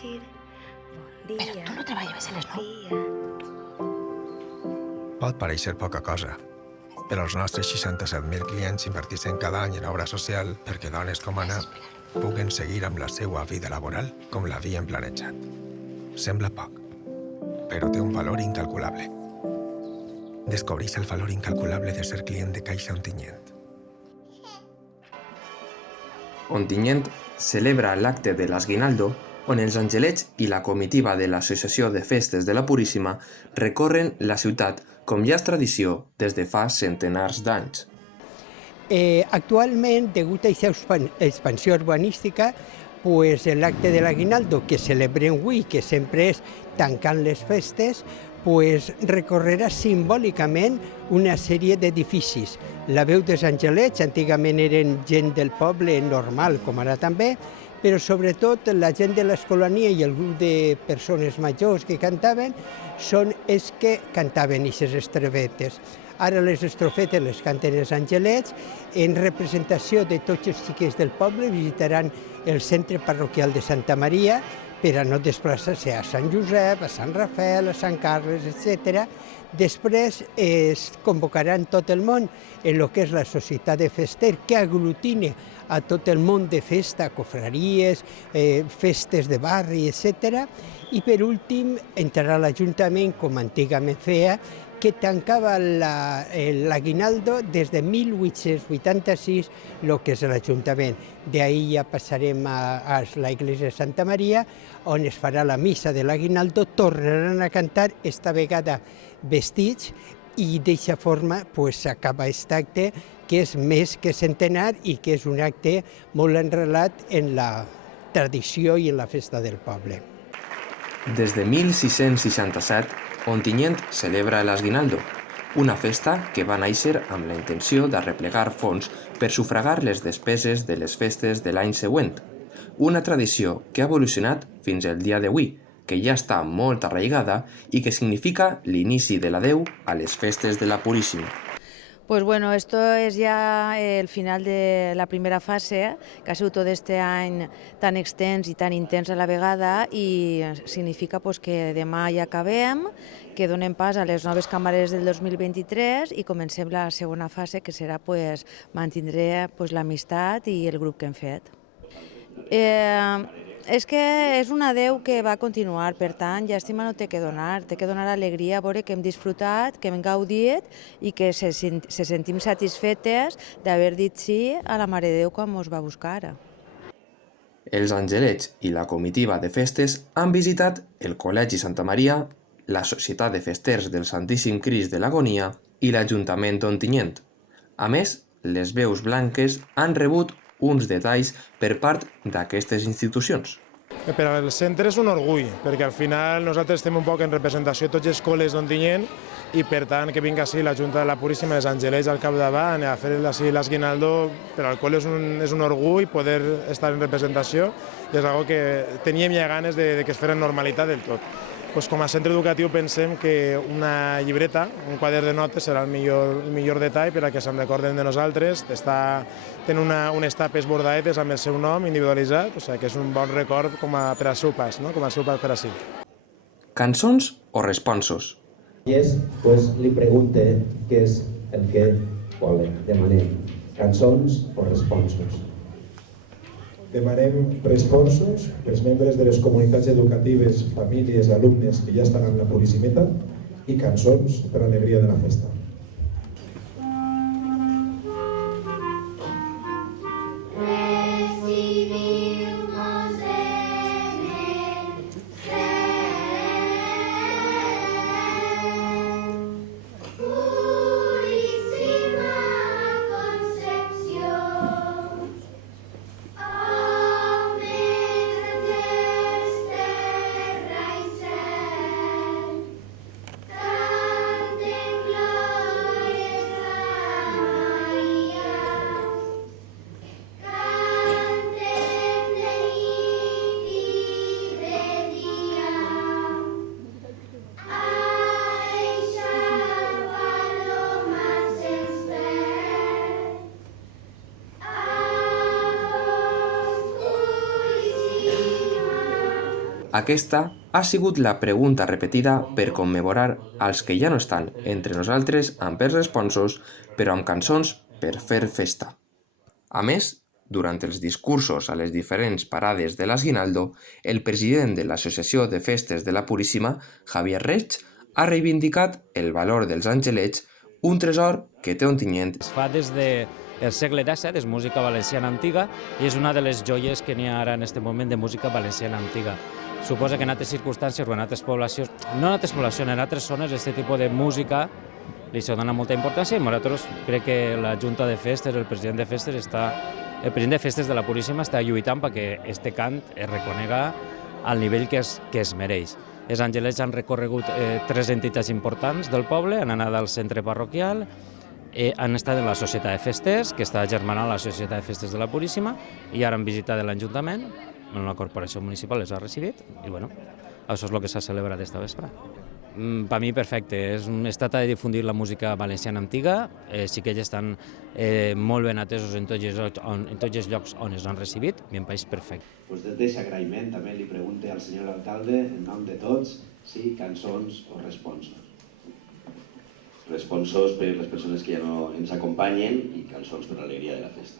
Però tu no treballaves a les 9? Pot pareixer poca cosa, però els nostres 67.000 clients inverteixen cada any en obra social perquè dones com Anna puguen seguir amb la seva vida laboral com l'havien planejat. Sembla poc, però té un valor incalculable. Descobreix el valor incalculable de ser client de Caixa Ontinyent. Ontinyent celebra l'acte de l'Esguinaldo, on els angelets i la comitiva de l'Associació de Festes de la Puríssima recorren la ciutat com ja és tradició des de fa centenars d'anys. Actualment, degut a aquesta expansió urbanística, l'acte de l'Aguinaldo que celebrem avui, que sempre és tancant les festes, recorrerà simbòlicament una sèrie d'edificis. La veu dels angelets, antigament eren gent del poble normal, com ara també, però sobretot la gent de l'Escolania i el grup de persones majors que cantaven són els que cantaven aquestes estrofetes. Ara les estrofetes les canten els angelets, en representació de tots els xiquets del poble visitaran el centre parroquial de Santa Maria per a no desplaçar-se a Sant Josep, a Sant Rafael, a Sant Carles, etc. Després es convocaran tot el món en el que és la Societat de Fester, que aglutina a tot el món de festa, cofraries, festes de barri, etc. I per últim entrarà l'Ajuntament, com antigament feia, que tancava l'Aguinaldo des de 1886, el que és l'Ajuntament. D'ahir ja passarem a l'església de Santa Maria, on es farà la missa de l'Aguinaldo, tornaran a cantar, esta vegada vestits, i d'aquesta forma s'acaba aquest acte, que és més que centenar i que és un acte molt enrelat en la tradició i en la festa del poble. Des de 1667, Ontinyent celebra l'Esguinaldo, una festa que va néixer amb la intenció d'arreplegar fons per sufragar les despeses de les festes de l'any següent, una tradició que ha evolucionat fins al dia d'avui, que ja està molt arraigada i que significa l'inici de l'adeu a les festes de la Puríssima. Pues bueno, esto es ya el final de la primera fase, que ha sido todo este any tan extens i tan intens a la vegada, i significa que demà ja acabem, que donem pas a les noves camareres del 2023 i comencem la segona fase, que serà mantindré l'amistat i el grup que hem fet. És que és un adeu que va continuar, per tant, llàstima no té que donar alegria, veure que hem disfrutat, que hem gaudit i que se sentim satisfetes d'haver dit sí a la Mare de Déu quan ens va buscar. Els angelets i la comitiva de festes han visitat el Col·legi Santa Maria, la Societat de Festers del Santíssim Crist de l'Agonia i l'Ajuntament d'Ontinyent. A més, les veus blanques han rebut uns detalls per part d'aquestes institucions. Per al centre és un orgull, perquè al final nosaltres estem un poc en representació de tots els col·les d'Ontinyent i per tant que vinga així la Junta de la Puríssima, els angelets al capdavant, a fer així l'Esguinaldo, per al col·le és un orgull poder estar en representació i és una cosa que teníem ja ganes de que es fes en normalitat del tot. Com a centre educatiu pensem que una llibreta, un quadern de notes serà el millor detall per a que se'n recorden de nosaltres. Tenen unes tapes bordadetes amb el seu nom individualitzat, que és un bon record com a per al seu pas, com a seu pas per ací. Cançons o responsos? I li pregunte què és el que volen, demanem cançons o responsos. Demanem responsos pels membres de les comunitats educatives, famílies, alumnes que ja estan en la Puríssimeta i cançons per a l'alegria de la festa. Gloria Aquesta ha sigut la pregunta repetida per commemorar als que ja no estan entre nosaltres amb els responsos, però amb cançons per fer festa. A més, durant els discursos a les diferents parades de l'Aguinaldo, el president de l'Associació de Festes de la Puríssima, Javier Reig, ha reivindicat el valor dels angelets, un tresor que té Ontinyent. Es fa des del segle XVII, és música valenciana antiga i és una de les joies que n'hi ha ara en aquest moment de música valenciana antiga. Suposa que en altres circumstàncies o en altres poblacions, no en altres poblacions, en altres zones, aquest tipus de música li se dona molta importància i nosaltres crec que la Junta de Festes, el president de Festes de la Puríssima està lluitant perquè este cant es reconega al nivell que es mereix. Els angelets han recorregut 3 entitats importants del poble, han anat al centre parroquial, han estat en la Societat de Festes, que està germanant la Societat de Festes de la Puríssima, i ara han visitat l'Ajuntament, on la corporació municipal les ha recibit, i bueno, això és el que s'ha celebrat esta vespre. Per mi perfecte, es tracta de difundir la música valenciana antiga, sí que ells estan molt ben atesos en tots els llocs on es han recibit, i em pareix perfecte. Pues des d'aquest agraïment també li pregunte al senyor alcalde, en nom de tots, si cançons o responsos. Responsos per les persones que ja no ens acompanyen i cançons per l'alegria de la festa.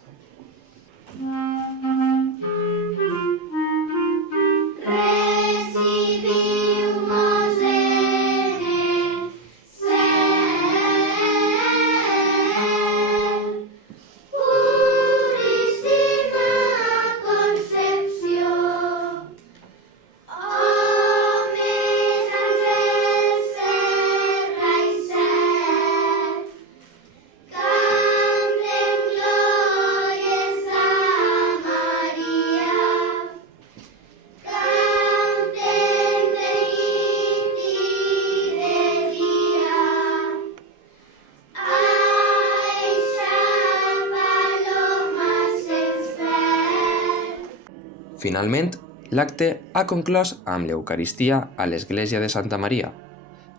Finalment, l'acte ha conclòs amb l'Eucaristia a l'Església de Santa Maria.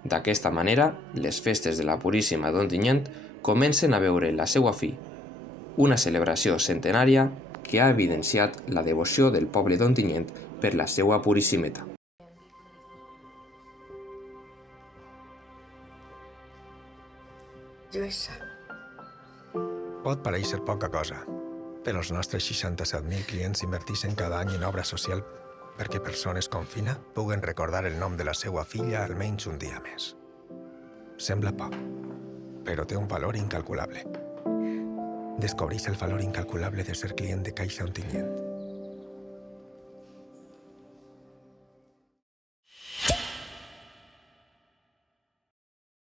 D'aquesta manera, les festes de la Puríssima d'Ontinyent comencen a veure la seva fi, una celebració centenària que ha evidenciat la devoció del poble d'Ontinyent per la seva Puríssimeta. Lluïsa. Pot parèixer poca cosa, però els nostres 67.000 clients inverteixen cada any en obra social perquè persones com Fina puguen recordar el nom de la seva filla almenys un dia més. Sembla poc, però té un valor incalculable. Descobreix el valor incalculable de ser client de Caixa Ontinyent.